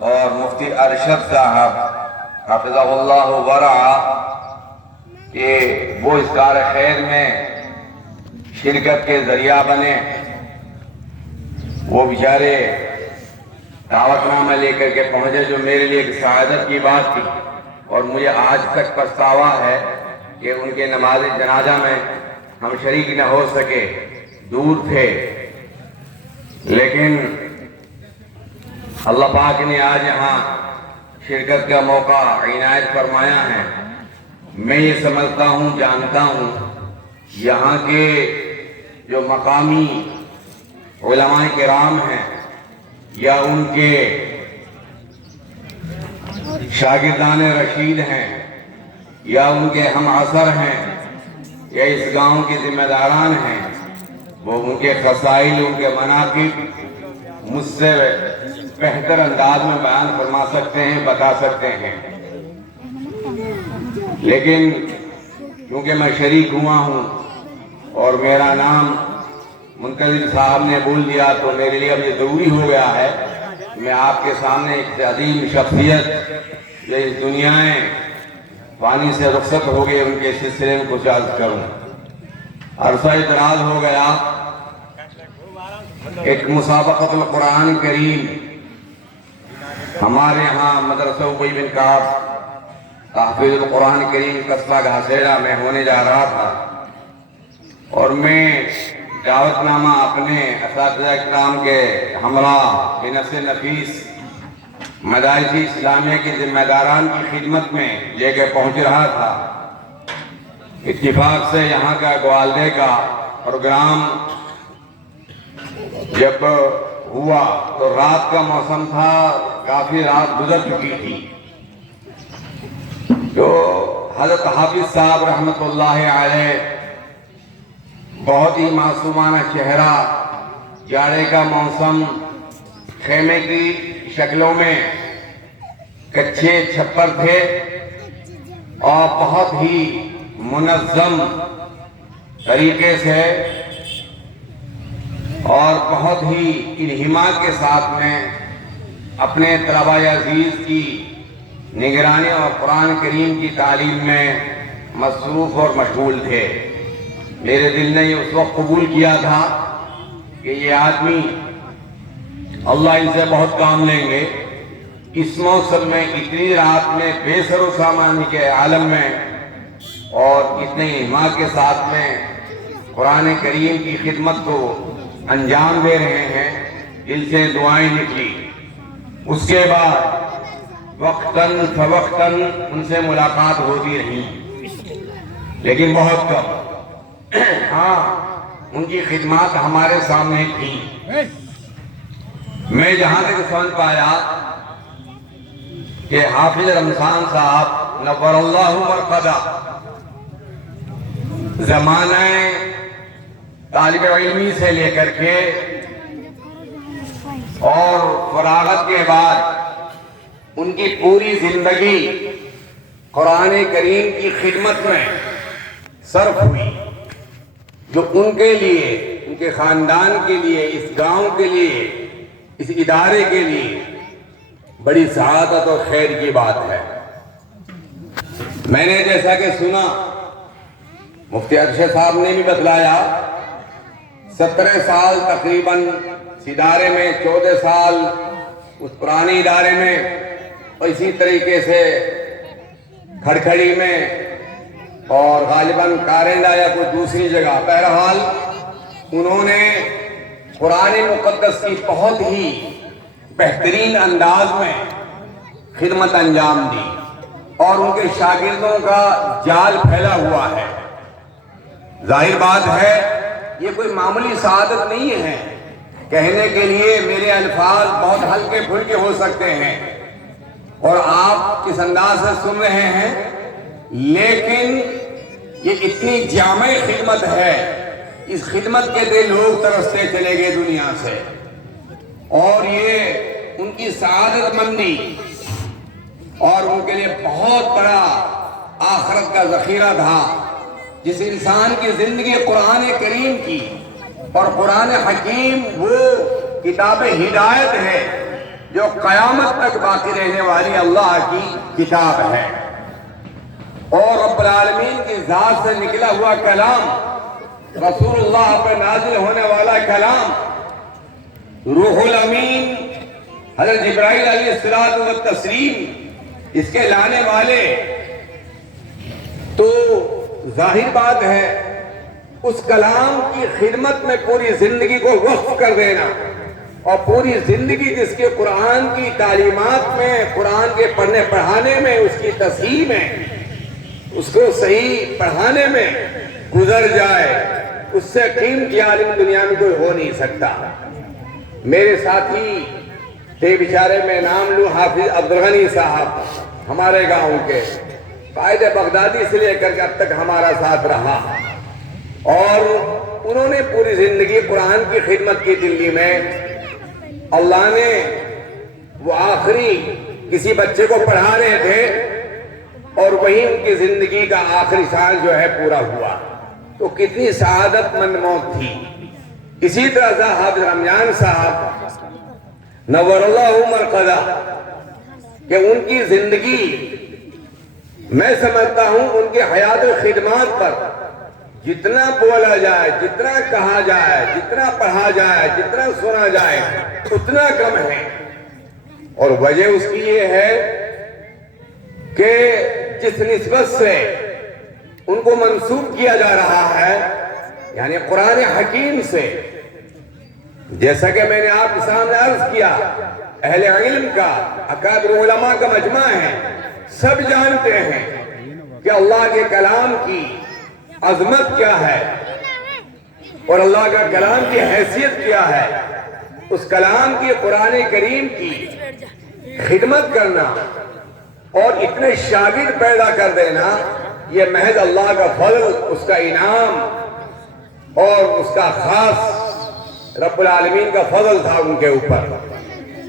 اور مفتی ارشد صاحب حفظہ اللہ ورعا کہ وہ اس کار خیر میں شرکت کے ذریعہ بنے. وہ بیچارے دعوت نامہ لے کر کے پہنچے جو میرے لیے ایک سعادت کی بات تھی، اور مجھے آج تک پچھتاوا ہے کہ ان کے نماز جنازہ میں ہم شریک نہ ہو سکے، دور تھے. لیکن اللہ پاک نے آج یہاں شرکت کا موقع عنایت فرمایا ہے. میں یہ سمجھتا ہوں، جانتا ہوں، یہاں کے جو مقامی علماء کرام ہیں یا ان کے شاگردان رشید ہیں یا ان کے ہم عصر ہیں یا اس گاؤں کے ذمہ داران ہیں، وہ ان کے خصائل، ان کے مناقب مجھ سے بہتر انداز میں بیان فرما سکتے ہیں، بتا سکتے ہیں. لیکن کیونکہ میں شریک ہوا ہوں اور میرا نام منتظر صاحب نے بول دیا تو میرے لیے اب یہ ضروری ہو گیا ہے کہ میں آپ کے سامنے ایک عظیم شخصیت جو اس دنیا فانی سے رخصت ہو گئے ان کے سلسلے میں کچھ عرض کروں. عرصہ اعتراض ہو گیا، ایک مسابقۃ القرآن کریم ہمارے ہاں مدرسہ ابی بن کعب تحفیظ القرآن کریم قصبہ گھاسیڑا میں ہونے جا رہا تھا، اور میں دعوت نامہ اپنے اساتذہ اکرام کے ہمراہ بنفس نفیس مدارس اسلامیہ کے ذمہ داران کی خدمت میں لے کے پہنچ رہا تھا. اتفاق سے یہاں کا گوالدے کا پروگرام جب ہوا تو رات کا موسم تھا، کافی رات گزر چکی تھی. تو حضرت حافظ صاحب رحمت اللہ علیہ بہت ہی معصومانہ چہرہ، جاڑے کا موسم، خیمے کی شکلوں میں کچھے چھپر تھے اور بہت ہی منظم طریقے سے اور بہت ہی انہماک کے ساتھ میں اپنے طلبہ عزیز کی نگرانی اور قرآن کریم کی تعلیم میں مصروف اور مشغول تھے. میرے دل نے یہ اس وقت قبول کیا تھا کہ یہ آدمی اللہ ان سے بہت کام لیں گے. اس موسم میں اتنی رات میں بے سر و سامانی کے عالم میں اور اتنے انہماک کے ساتھ میں قرآن کریم کی خدمت کو انجام دے رہے ہیں. دل سے دعائیں نکلی. اس کے بعد وقتاً فوقتاً ان سے ملاقات ہوتی رہی، لیکن بہت کم. ہاں، ان کی خدمات ہمارے سامنے تھی. میں جہاں تک سمجھ پایا کہ حافظ رمضان صاحب نور اللہ مرقدہ زمانہ طالب علمی سے لے کر کے اور فراغت کے بعد ان کی پوری زندگی قرآن کریم کی خدمت میں صرف ہوئی، جو ان کے لیے، ان کے خاندان کے لیے، اس گاؤں کے لیے، اس ادارے کے لیے بڑی سعادت اور خیر کی بات ہے. میں نے جیسا کہ سنا، مفتی ارشد صاحب نے بھی بتلایا، 17 سال تقریباً اس ادارے میں، 14 سال اس پرانے ادارے میں، اور اسی طریقے سے کھڑکھڑی میں اور غالباً کارنڈا یا کوئی دوسری جگہ، بہرحال انہوں نے قرآن مقدس کی بہت ہی بہترین انداز میں خدمت انجام دی، اور ان کے شاگردوں کا جال پھیلا ہوا ہے. ظاہر بات ہے یہ کوئی معمولی سعادت نہیں ہے. کہنے کے لیے میرے الفاظ بہت ہلکے پھلکے ہو سکتے ہیں اور آپ کس انداز سے سن رہے ہیں، لیکن یہ اتنی جامع خدمت ہے، اس خدمت کے لیے لوگ ترستے چلے گئے دنیا سے. اور یہ ان کی سعادت مندی اور ان کے لیے بہت بڑا آخرت کا ذخیرہ تھا. جس انسان کی زندگی قرآن کریم کی اور قرآن حکیم وہ کتاب ہدایت ہے، جو قیامت تک باقی رہنے والی اللہ کی کتاب ہے، اور رب العالمین کی ذات سے نکلا ہوا کلام، رسول اللہ پر نازل ہونے والا کلام، روح الامین حضرت جبرائیل علیہ الصلوۃ والتسلیم اس کے لانے والے، تو ظاہر بات ہے اس کلام کی خدمت میں پوری زندگی کو وقف کر دینا، اور پوری زندگی جس کے قرآن کی تعلیمات میں، قرآن کے پڑھنے پڑھانے میں، اس کی تصحیح میں، اس کو صحیح پڑھانے میں گزر جائے، اس سے قیمتی عالم دنیا میں کوئی ہو نہیں سکتا۔ میرے ساتھی تھے بیچارے، میں نام لوں، حافظ عبدالغنی صاحب، ہمارے گاؤں کے قائد بغدادی سے لے کر کے اب تک ہمارا ساتھ رہا، اور انہوں نے پوری زندگی قرآن کی خدمت کی دلی میں۔ اللہ نے وہ آخری کسی بچے کو پڑھا رہے تھے اور وہی ان کی زندگی کا آخری سال جو ہے پورا ہوا، تو کتنی سعادت مند موت تھی۔ اسی طرح سے حافظ رمضان صاحب نور اللہ مرقدہ، کہ ان کی زندگی میں سمجھتا ہوں ان کی حیات و خدمات پر جتنا بولا جائے، جتنا کہا جائے، جتنا پڑھا جائے، جتنا سنا جائے اتنا کم ہے، اور وجہ اس کی یہ ہے کہ جس نسبت سے ان کو منسوب کیا جا رہا ہے، یعنی قرآن حکیم سے، جیسا کہ میں نے آپ کے سامنے عرض کیا، اہل علم کا، اکابر علماء کا مجمع ہے، سب جانتے ہیں کہ اللہ کے کلام کی عظمت کیا ہے اور اللہ کا کلام کی حیثیت کیا ہے۔ اس کلام کی، قرآن کریم کی خدمت کرنا اور اتنے شاگرد پیدا کر دینا، یہ محض اللہ کا فضل، اس کا انعام اور اس کا خاص رب العالمین کا فضل تھا ان کے اوپر۔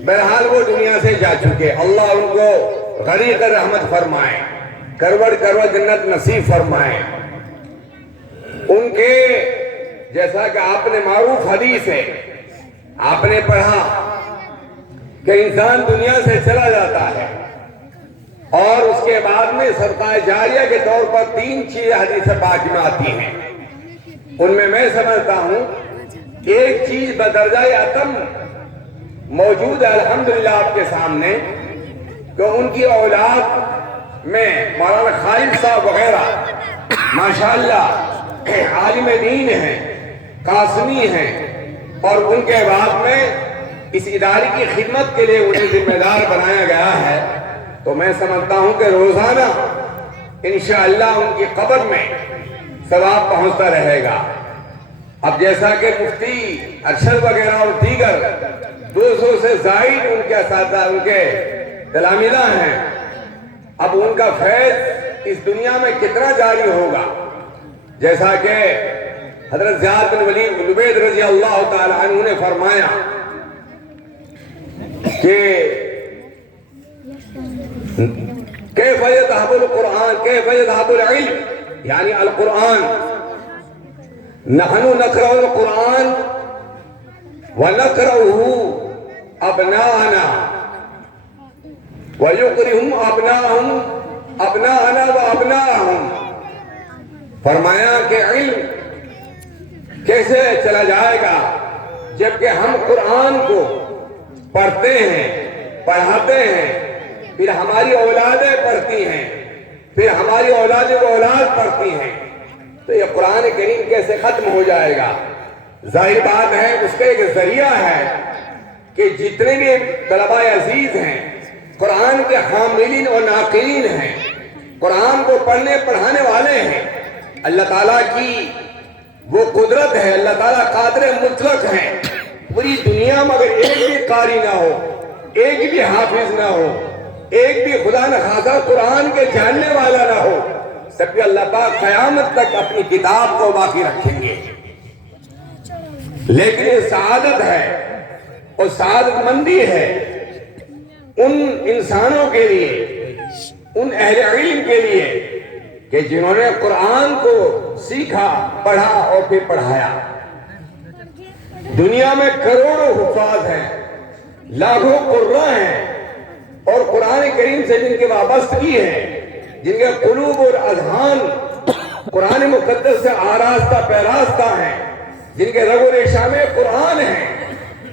بہرحال وہ دنیا سے جا چکے، اللہ ان کو غریق رحمت فرمائے، کروڑ کروڑ جنت نصیب فرمائے۔ ان کے جیسا کہ آپ نے معروف حدیث ہے، آپ نے پڑھا کہ انسان دنیا سے چلا جاتا ہے اور اس کے بعد میں صدقہ جاریہ کے طور پر 3 چیزیں حدیث پاک میں آتی ہیں۔ ان میں سمجھتا ہوں ایک چیز بدرجہ اتم موجود ہے الحمدللہ آپ کے سامنے، کہ ان کی اولاد میں مولانا خالد صاحب وغیرہ ماشاءاللہ عالم دین ہیں، قاسمی ہیں، اور ان کے بعد میں اس ادارے کی خدمت کے لیے انہیں ذمہ دار بنایا گیا ہے، تو میں سمجھتا ہوں کہ روزانہ انشاءاللہ ان کی قبر میں ثواب پہنچتا رہے گا۔ اب جیسا کہ مفتی ارشد وغیرہ اور دیگر 200 سے زائد ان کے اساتذہ، ان کے تلامذہ ہیں، اب ان کا فیض اس دنیا میں کتنا جاری ہوگا، جیسا کہ حضرت زیاد بن ولید بن عبید رضی اللہ تعالی عنہ نے فرمایا کہ کیف یذهب القرآن، کیف یذهب العلم، یعنی القرآن، نحن نقرأ القرآن ونقرأه ابناءنا ويقرئهم ابناءهم ابناءنا وابناءهم۔ فرمایا کہ علم کیسے چلا جائے گا جبکہ ہم قرآن کو پڑھتے ہیں، پڑھاتے ہیں، پھر ہماری اولادیں پڑھتی ہیں، پھر ہماری اولادیں وہ اولاد پڑھتی ہیں، تو یہ قرآن کریم کیسے ختم ہو جائے گا؟ ظاہر بات ہے اس کا ایک ذریعہ ہے کہ جتنے بھی طلباء عزیز ہیں، قرآن کے حاملین اور ناقلین ہیں، قرآن کو پڑھنے پڑھانے والے ہیں، اللہ تعالیٰ کی وہ قدرت ہے، اللہ تعالیٰ قادر مطلق ہیں، پوری دنیا میں اگر ایک بھی قاری نہ ہو، ایک بھی حافظ نہ ہو، ایک بھی خدا نخواستہ قرآن کے جاننے والا نہ ہو، تب بھی اللہ پاک قیامت تک اپنی کتاب کو باقی رکھیں گے۔ لیکن یہ سعادت ہے اور سعادت مندی ہے ان انسانوں کے لیے، ان اہل علم کے لیے کہ جنہوں نے قرآن کو سیکھا، پڑھا اور پھر پڑھایا۔ دنیا میں کروڑوں حفاظ ہیں، لاکھوں قرہ ہیں اور قرآن کریم سے جن کی وابستگی ہے، جن کے قلوب اور اذہان قرآن مقدس سے آراستہ پیراستہ ہیں، جن کے رگ و ریشہ میں قرآن ہے،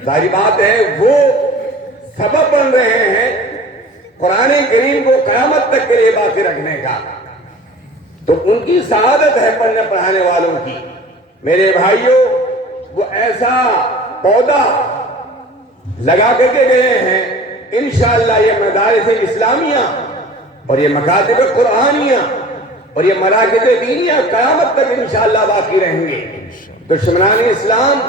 ظاہری بات ہے وہ سبب بن رہے ہیں قرآن کریم کو قیامت تک کے لیے باقی رکھنے کا۔ تو ان کی سعادت ہے پڑھنے پڑھانے والوں کی۔ میرے بھائیوں، وہ ایسا پودا لگا کر کے گئے ہیں، انشاءاللہ یہ مدارس اسلامیہ اور یہ مکاتب قرآنیہ اور یہ مراکز دینیہ قیامت تک انشاءاللہ باقی رہیں گے۔ دشمنان اسلام،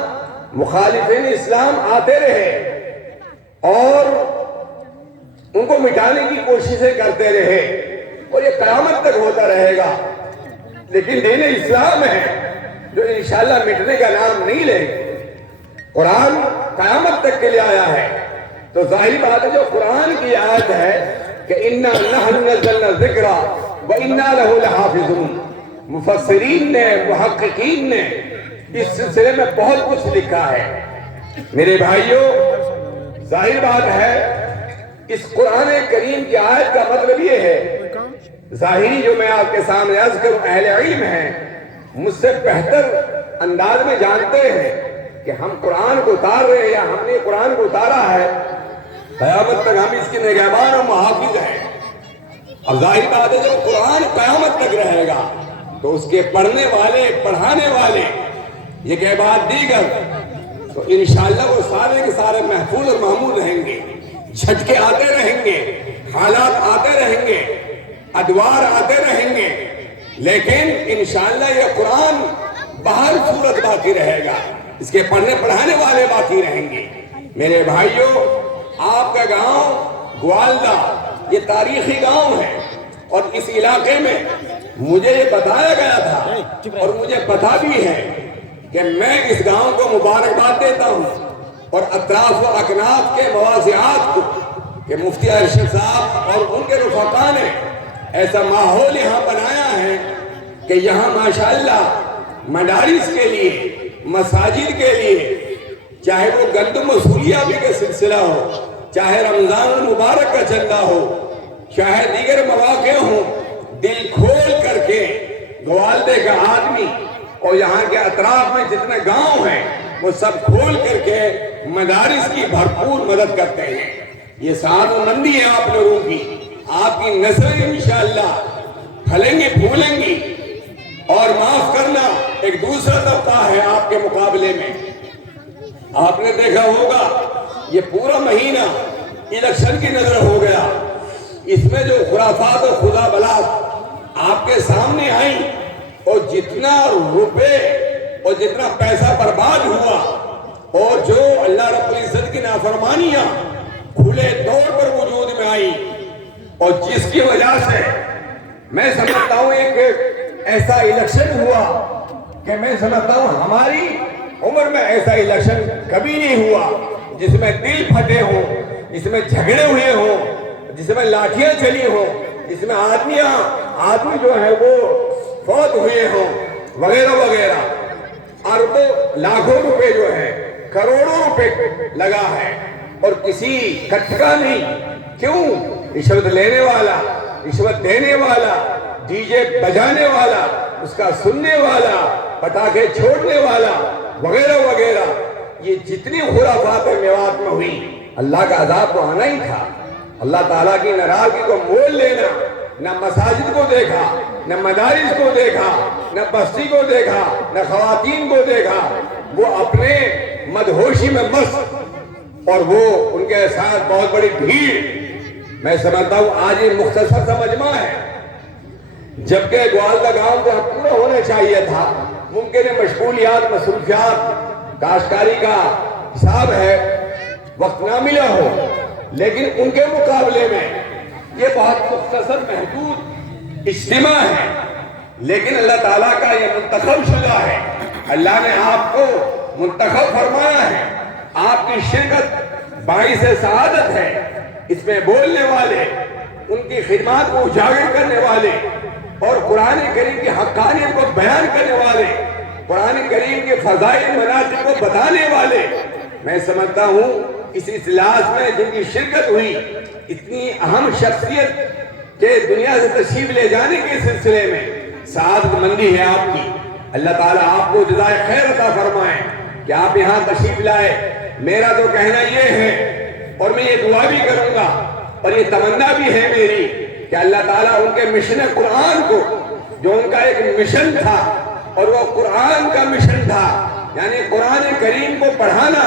مخالفین اسلام آتے رہے اور ان کو مٹانے کی کوششیں کرتے رہے اور یہ قیامت تک ہوتا رہے گا، لیکن دین اسلام ہے جو انشاءاللہ مٹنے کا نام نہیں لے گا۔ قرآن قیامت تک کے لیے آیا ہے، تو ظاہری بات ہے جو قرآن کی آیت ہے کہ اِنَّا نَحْنُ نَزَّلْنَا الذِّكْرَ وَإِنَّا لَهُ لَحَافِظُونَ، مفسرین نے، محققین نے اس سلسلے میں بہت کچھ لکھا ہے۔ میرے بھائیوں، ظاہر بات ہے اس قرآن کریم کی آیت کا مطلب یہ ہے، ظاہری جو میں آپ کے سامنے عرض کروں، اہل علم ہیں مجھ سے بہتر انداز میں جانتے ہیں کہ ہم قرآن کو اتار رہے ہیں یا ہم نے قرآن کو اتارا ہے، قیامت تک ہم اس کے نگہبان اور محافظ ہیں۔ اب ظاہر بات ہے جب قرآن قیامت تک رہے گا تو اس کے پڑھنے والے، پڑھانے والے، یہ کہ بات دیگر، تو انشاءاللہ وہ سارے کے سارے محفوظ اور محمود رہیں گے۔ جھٹکے آتے رہیں گے، حالات آتے رہیں گے، ادوار آتے رہیں گے، لیکن انشاءاللہ یہ قرآن بہر صورت باقی رہے گا، اس کے پڑھنے پڑھانے والے باقی رہیں گے۔ میرے بھائیوں، آپ کا گاؤں گوالدہ یہ تاریخی گاؤں ہے اور اس علاقے میں مجھے یہ بتایا گیا تھا اور مجھے پتہ بھی ہے کہ میں اس گاؤں کو مبارکباد دیتا ہوں اور اطراف و اکناف کے مواضعات کو کہ مفتی ارشد صاحب اور ان کے رفقا نے ایسا ماحول یہاں بنایا ہے کہ یہاں ماشاءاللہ مدارس کے لیے، مساجد کے لیے، چاہے وہ گندم و سوریابی کا سلسلہ ہو، چاہے رمضان المبارک کا چندہ ہو، چاہے دیگر مواقع ہوں، دل کھول کر کے گوالدے کا آدمی اور یہاں کے اطراف میں جتنے گاؤں ہیں وہ سب کھول کر کے مدارس کی بھرپور مدد کرتے ہیں۔ یہ سعادت مندی ہے آپ لوگوں کی، آپ کی نسلیں انشاءاللہ پھلیں گی پھولیں گی، اور معاف کرنا ایک دوسرا طبقہ ہے آپ کے مقابلے میں۔ آپ نے دیکھا ہوگا یہ پورا مہینہ الیکشن کی نظر ہو گیا، اس میں جو خرافات و خدا بلات آپ کے سامنے آئیں اور جتنا روپے اور جتنا پیسہ برباد ہوا اور جو اللہ رب العزت کی نافرمانیاں کھلے طور پر وجود میں آئی، اور جس کی وجہ سے میں سمجھتا ہوں ایک ایسا الیکشن ہوا کہ میں سمجھتا ہوں ہماری عمر میں ایسا الیکشن کبھی نہیں ہوا جس میں دل پھٹے ہوں، جس میں جھگڑے ہوئے ہوں، جس میں لاٹھیاں چلی ہوں، جس میں آدمی جو ہے وہ فوت ہوئے ہوں وغیرہ وغیرہ۔ اربوں لاکھوں روپے جو ہے، کروڑوں روپے لگا ہے اور کسی کٹھکا نہیں۔ کیوں؟ رشوت لینے والا، رشوت دینے والا، ڈی جے بجانے والا، اس کا سننے والا، پٹاخے چھوڑنے والا وغیرہ وغیرہ، یہ جتنی خرافات میوات میں ہوئی، اللہ کا عذاب تو آنا ہی تھا۔ اللہ تعالیٰ کی ناراضگی کو مول لینا، نہ مساجد کو دیکھا، نہ مدارس کو دیکھا، نہ بستی کو دیکھا، نہ خواتین کو دیکھا، وہ اپنے مدہوشی میں مست، اور وہ ان کے ساتھ بہت بڑی بھیڑ۔ میں سمجھتا ہوں آج یہ مختصر سا مجمع ہے، جبکہ گوالدہ گاؤں کا پورا ہونا چاہیے تھا۔ ممکن ہے مشغولیات، مصروفیات، کاشتکاری کا حساب ہے، وقت نہ ملا ہو، لیکن ان کے مقابلے میں یہ بہت مختصر محدود اجتماع ہے، لیکن اللہ تعالیٰ کا یہ منتخب شدہ ہے۔ اللہ نے آپ کو منتخب فرمایا ہے، آپ کی شرکت باعث سعادت ہے۔ اس میں بولنے والے، ان کی خدمات کو اجاگر کرنے والے اور قرآن کریم کی حقانیت کو بیان کرنے والے، قرآن کریم کے فضائل مناقب کو بتانے والے، میں سمجھتا ہوں اس اجلاس میں جن کی شرکت ہوئی، اتنی اہم شخصیت کے دنیا سے تشریف لے جانے کے سلسلے میں سعادت مندی ہے آپ کی۔ اللہ تعالیٰ آپ کو جزائے خیر عطا فرمائے کہ آپ یہاں تشریف لائے۔ میرا تو کہنا یہ ہے اور میں یہ دعا بھی کروں گا اور یہ تمنا بھی ہے میری کہ اللہ تعالیٰ ان کے مشن قرآن کو، جو ان کا ایک مشن تھا اور وہ قرآن کا مشن تھا، یعنی قرآن کریم کو پڑھانا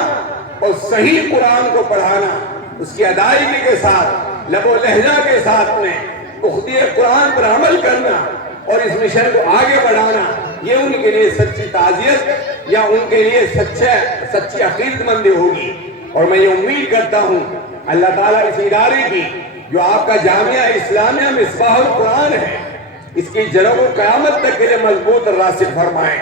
اور صحیح قرآن کو پڑھانا، اس کی ادائیگی کے ساتھ، لب و لہجہ کے ساتھ میں اخدی قرآن پر عمل کرنا اور اس مشن کو آگے بڑھانا، یہ ان کے لیے سچی تعزیت یا ان کے لیے سچی عقیدت مندی ہوگی۔ اور میں یہ امید کرتا ہوں اللہ تعالیٰ اس ادارے کی، جو آپ کا جامعہ اسلامیہ مصباح القرآن ہے، اس کی جڑوں کو قیامت تک کے لیے مضبوط اور راسخ فرمائیں،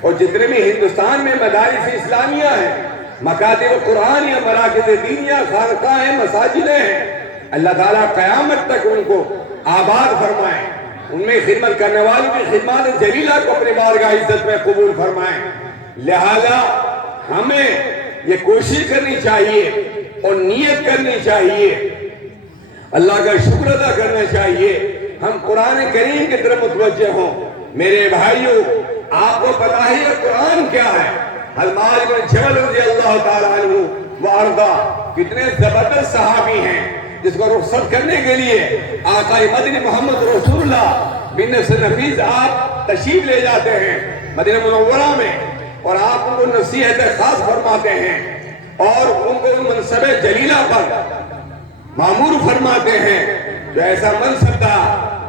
اور جتنے بھی ہندوستان میں مدارس اسلامیہ ہیں، مکاتب قرآن یا مراکز دینیہ، خانقاہ ہیں، مساجدیں ہیں، اللہ تعالیٰ قیامت تک ان کو آباد فرمائیں، ان میں خدمت کرنے والوں کی خدمات جلیلہ کو اپنی بارگاہ عزت میں قبول فرمائیں۔ لہذا ہمیں یہ کوشش کرنی چاہیے اور نیت کرنی چاہیے، اللہ کا شکر ادا کرنا چاہیے، ہم قرآن کریم کی طرف متوجہ ہوں۔ میرے بھائیوں، آپ کو پتہ ہے یہ قرآن کیا ہے؟ معاذ بن جبل رضی اللہ تعالیٰ عنہ وارضہ کتنے زبردست صحابی ہیں، جس کو رخصت کرنے کے لیے آقا مدنی محمد رسول اللہ بن نفس نفیس آپ تشریف لے جاتے ہیں مدینہ منورہ میں، اور آپ ان کو نصیحت خاص فرماتے ہیں اور ان کو منصب جلیلہ پر معمور فرماتے ہیں، جو ایسا منصب تھا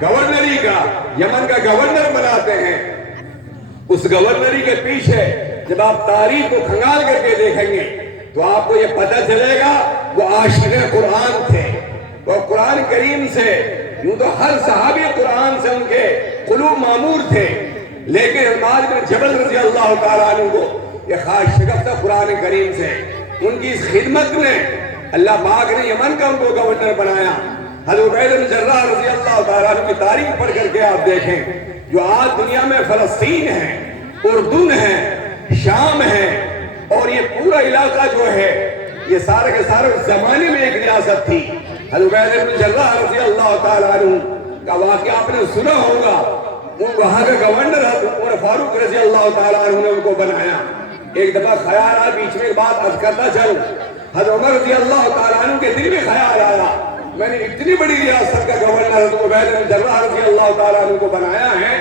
گورنری کا، یمن کا گورنر بناتے ہیں۔ اس گورنری کے پیچھے جب آپ تاریخ کو کھنگال کر کے دیکھیں گے تو آپ کو یہ پتہ چلے گا وہ عاشق قرآن تھے، وہ قرآن کریم سے، یوں تو ہر صحابی قرآن سے ان کے قلوب معمور تھے، لیکن معاذ بن جبل رضی اللہ تعالیٰ عنہ کو یہ خاص شغف تھا قرآن کریم سے۔ ان کی اس خدمت میں اللہ پاک نے یمن کا ان کو گورنر بنایا۔ حضرت عبید بن جراح رضی اللہ تعالیٰ عنہ کی تاریخ پڑھ کر کے آپ دیکھیں، جو آج دنیا میں فلسطین ہے، اردن ہے، شام ہے، اور یہ پورا علاقہ جو ہے یہ سارے کے سارے اس زمانے میں ایک ریاست تھی۔ حضرت عبید بن جراح رضی اللہ تعالیٰ عنہ کا واقعہ آپ نے سنا ہوگا، وہاں کا گورنر حضرت عمر فاروق رضی اللہ تعالیٰ عنہ نے ان کو بنایا۔ ایک دفعہ خیال آیا، بیچ میں بات عرض کرتا چلوں، حضرت عمر رضی اللہ تعالیٰ عنہ کے دل میں خیال آیا، میں نے اتنی بڑی ریاست کا گورنر حضرت عبید بن جراح رضی اللہ تعالیٰ عنہ کو بنایا ہے،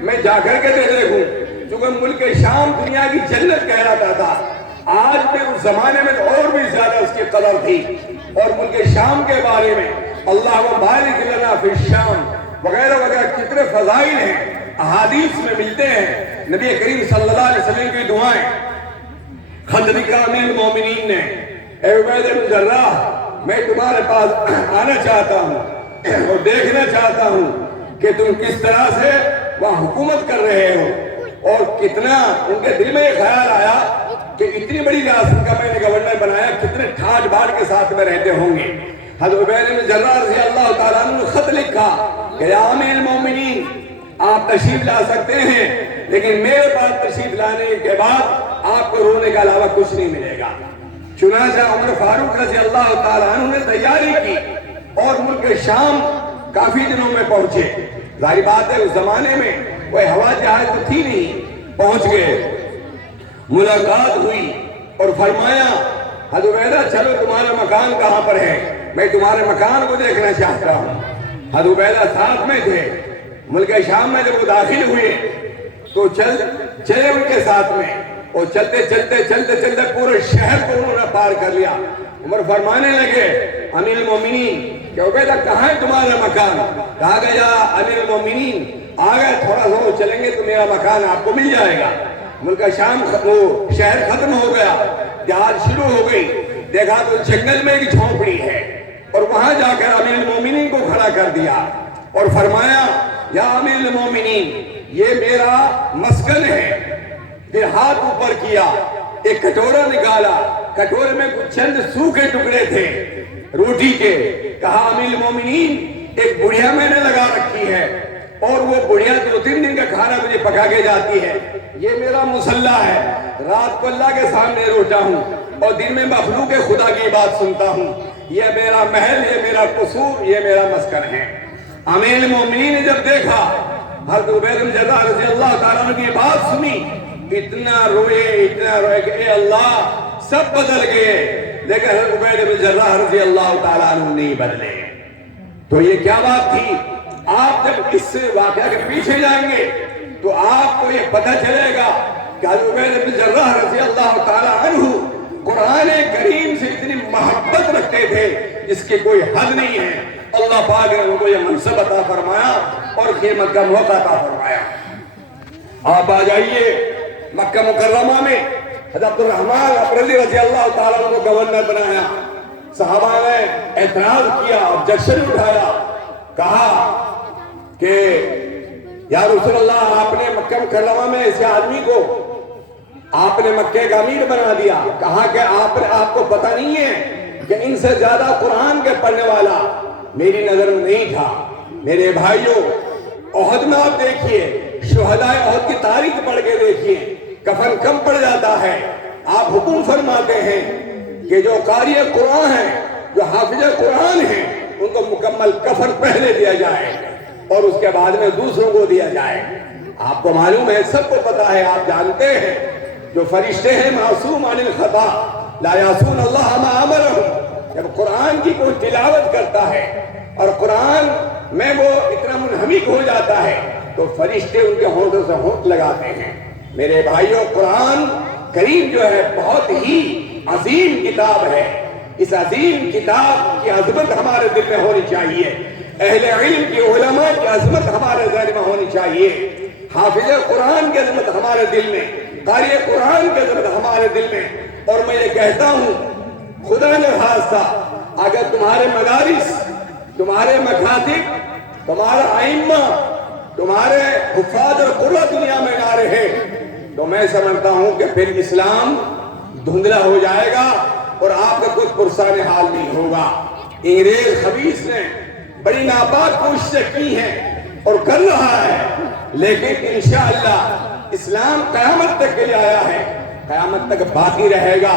میں جا کر کے دیکھوں، چونکہ ملک شام دنیا کی جنت کہلاتا تھا، آج میں اس زمانے میں اور بھی زیادہ اس کی قدر تھی، اور ملک شام کے بارے میں اللہ بارک لنا فی الشام وغیرہ وغیرہ کتنے فضائل ہیں، احادیث میں ملتے ہیں۔ نبی کریم صلی اللہ علیہ وسلم کی دعائیں خط لکھا امیر المومنین نے، اے عبید بن جراح، میں تمہارے پاس آنا چاہتا ہوں اور دیکھنا چاہتا ہوں کہ تم کس طرح سے وہاں حکومت کر رہے ہو، اور کتنا ان کے دل میں یہ خیال آیا کہ اتنی بڑی ریاست کا میں نے گورنر بنایا، کتنے ٹھاٹ باٹ کے ساتھ میں رہتے ہوں گے۔ حضرت عبید بن جراح رضی اللہ تعالیٰ عنہ نے خط لکھا کہ یا امیر المومنین، آپ تشریف لا سکتے ہیں، لیکن میرے پاس تشریف لانے کے بعد آپ کو رونے کا علاوہ کچھ نہیں ملے گا۔ چنانچہ عمر فاروق رضی اللہ تعالیٰ عنہ نے تیاری کی اور ملک شام کافی دنوں میں پہنچے۔ ظاہر بات ہے اس زمانے میں کوئی ہوائی جہاز تو تھی نہیں، پہنچ گئے، ملاقات ہوئی اور فرمایا حضرت عبیدہ چلو تمہارا مکان کہاں پر ہے، میں تمہارے مکان کو دیکھنا چاہتا ہوں۔ حضرت عبیدہ ساتھ میں تھے، ملک شام میں جب وہ داخل ہوئے تو چلے ان کے ساتھ میں، اور چلتے چلتے پورے شہر کو انہوں نے پار کر لیا۔ عمر فرمانے لگے امیر المومنین کہ عبیدہ کہاں ہے تمہارا مکان؟ کہا گیا یا امیر المومنین آگے تھوڑا سا چلیں گے تو میرا مکان آپ کو مل جائے گا۔ ملک شام وہ شہر ختم ہو گیا، جہاد شروع ہو گئی، دیکھا تو جنگل میں ایک جھونپڑی ہے، اور وہاں جا کر امیر المومنین کو کھڑا کر دیا اور فرمایا یا امیر المومنین یہ میرا مسکن ہے۔ پھر ہاتھ اوپر کیا، ایک کٹورا نکالا، کٹورے میں کچھ چند سوکھے ٹکڑے تھے روٹی کے، کہا امیر المومنین ایک بڑھیا میں نے لگا رکھی ہے، اور وہ بڑھیا 2-3 دن کا کھانا مجھے پکا کے جاتی ہے، یہ میرا مصلی ہے، رات کو اللہ کے سامنے روتا ہوں اور دن میں مخلوق خدا کی بات سنتا ہوں، یہ میرا محل، یہ میرا قصور، یہ میرا مسکن ہے۔ امیر المومنین نے جب دیکھا، حضرت عبید بن جراح رضی اللہ تعالیٰ عنہ کی بات سنی، اتنا روئے کہ اے اللہ سب بدل گئے، لیکن حضرت عبید بن جراح رضی اللہ تعالیٰ عنہ نہیں بدلے۔ تو یہ کیا بات تھی؟ آپ جب اس واقعہ کے پیچھے جائیں گے تو آپ کو یہ پتہ چلے گا کہ حضرت عبید بن جراح رضی اللہ تعالیٰ عنہ قرآن کریم سے اتنی محبت رکھتے تھے جس کی کوئی حد نہیں ہے۔ اللہ پاک نے ان کو یہ منصب عطا فرمایا اور خدمت کا موقع عطا فرمایا۔ آپ آ جائیے مکہ مکرمہ میں، حضرت عبد الرحمن اپرلی رضی اللہ تعالیٰ عنہ کو گورنر بنایا۔ صحابہ نے اعتراض کیا، آبجیکشن اٹھایا، کہا کہ یا رسول اللہ آپ نے مکہ مکرمہ میں ایسے آدمی کو آپ نے مکہ کا امیر بنا دیا، کہا کہ آپ کو پتہ نہیں ہے کہ ان سے زیادہ قرآن کے پڑھنے والا میری نظر میں نہیں تھا۔ میرے بھائیوں، احد میں آپ دیکھیے، شہدائے احد کی تاریخ پڑھ کے دیکھیے، کفن کم پڑ جاتا ہے۔ آپ حکم فرماتے ہیں کہ جو قاری قرآن ہیں، جو حافظ قرآن ہیں، ان کو مکمل کفن پہلے دیا جائے اور اس کے بعد میں دوسروں کو دیا جائے۔ آپ کو معلوم ہے، سب کو پتا ہے، آپ جانتے ہیں، جو فرشتے ہیں معصوم عن الخطا، لا یعصون اللہ ما امرہم، جب قرآن کی کوئی تلاوت کرتا ہے اور قرآن میں وہ اتنا منہمک ہو جاتا ہے تو فرشتے ان کے ہونٹوں سے ہونٹ لگاتے ہیں۔ میرے بھائیوں، قرآن کریم جو ہے بہت ہی عظیم کتاب ہے۔ اس عظیم کتاب کی عظمت ہمارے دل میں ہونی چاہیے، اہل علم کی، علماء کی عظمت ہمارے ذہن میں ہونی چاہیے، حافظ قرآن کی عظمت ہمارے دل میں، قاری قرآن کی عظمت ہمارے دل میں۔ اور میں یہ کہتا ہوں، خدا نے خواستہ اگر تمہارے مدارس، تمہارے مکاتب، تمہارا ائمہ، تمہارے حفاظ اور قرہ دنیا میں نہ رہے تو میں سمجھتا ہوں کہ پھر اسلام دھندلا ہو جائے گا اور آپ کا کچھ پرسان حال نہیں ہوگا۔ انگریز خبیث نے بڑی ناپاک کوششیں کی ہیں اور کر رہا ہے، لیکن انشاءاللہ اسلام قیامت تک کے لیے آیا ہے، قیامت تک باقی رہے گا۔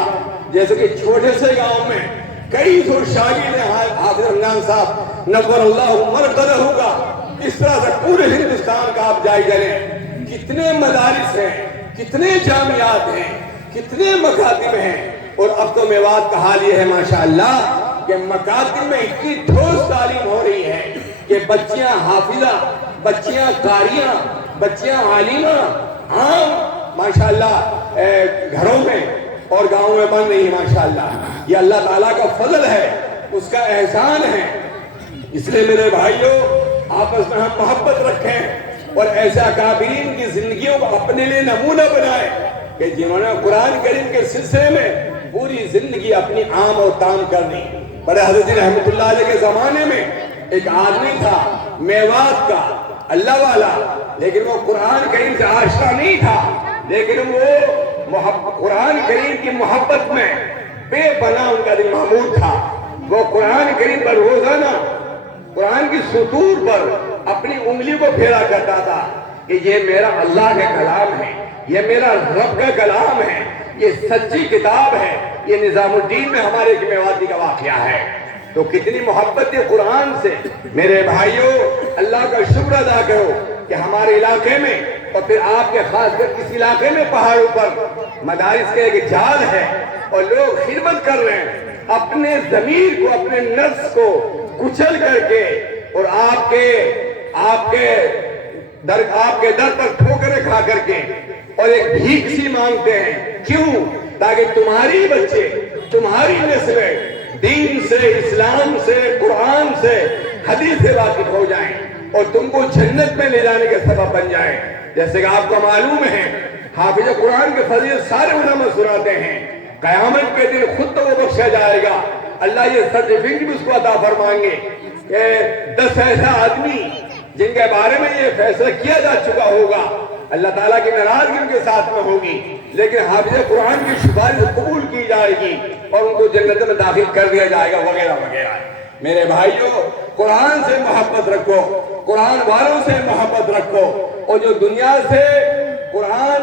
جیسے کہ چھوٹے سے گاؤں میں کئی سو شاگرد حافظ رمضان صاحب نور اللہ مرقدہ ہوگا، اس طرح سے پورے ہندوستان کا آپ جائزہ لیں، کتنے مدارس ہیں، کتنے جامعات ہیں، کتنے مکاتب ہیں۔ اور اب تو میوات کا حال یہ ہے ماشاءاللہ کہ مکاتب میں اتنی ٹھوس تعلیم ہو رہی ہے کہ بچیاں حافظہ، بچیاں قاریاں، بچیاں عالمہ عام ماشاءاللہ گھروں میں اور گاؤں میں بن رہی ہے ماشاءاللہ۔ یہ اللہ تعالیٰ کا فضل ہے، اس کا احسان ہے۔ اس لیے میرے بھائیوں، آپس میں ہم محبت رکھیں اور ایسے اکابرین کی زندگیوں کو اپنے لیے نمونہ بنائیں کہ جنہوں نے قرآن کریم کے سلسلے میں پوری زندگی اپنی عام اور تام کر دی۔ بڑے حضرت رحمت اللہ علیہ کے زمانے میں ایک آدمی تھا میوات کا، اللہ والا، لیکن وہ قرآن کریم سے آشنا نہیں تھا، لیکن وہ قرآن کریم کی محبت میں بے پناہ ان کا دل معمور تھا۔ وہ قرآن کریم پر روزانہ قرآن کی سطور پر اپنی انگلی کو پھیرا کرتا تھا کہ یہ میرا اللہ کا کلام ہے، یہ میرا رب کا کلام ہے، یہ سچی کتاب ہے، یہ نظام الدین میں ہمارے ایک میواتی کا واقعہ ہے۔ تو کتنی محبت ہے قرآن سے۔ میرے بھائیوں، اللہ کا شکر ادا کرو کہ ہمارے علاقے میں اور پھر آپ کے خاص کر اس علاقے میں پہاڑوں پر مدارس کے ایک جال ہے اور لوگ خدمت کر رہے ہیں، اپنے ضمیر کو، اپنے نفس کو کچل کر کے اور آپ کے در پر ٹھوکریں کھا کر کے اور ایک بھیک سی مانگتے ہیں۔ کیوں؟ تاکہ تمہاری بچے، تمہاری نسلیں دین سے، اسلام سے، قرآن سے، حدیث سے واقف ہو جائیں اور تم کو جنت میں لے جانے کے سبب بن جائیں۔ جیسے کہ آپ کو معلوم ہے، حافظ قرآن کے فضیلت سارے علماء سناتے ہیں، قیامت کے دن خود تو وہ بخشا جائے گا، اللہ یہ سرٹیفکیٹ بھی اس کو عطا فرمائیں گے کہ 10 ایسا آدمی جن کے بارے میں یہ فیصلہ کیا جا چکا ہوگا، اللہ تعالیٰ کی ناراضگی ان کے ساتھ میں ہوگی، لیکن حافظ قرآن کی سفارش قبول کی جائے گی اور ان کو جنت میں داخل کر دیا جائے گا، وغیرہ وغیرہ۔ میرے بھائیوں، قرآن سے محبت رکھو، قرآن والوں سے محبت رکھو، اور جو دنیا سے قرآن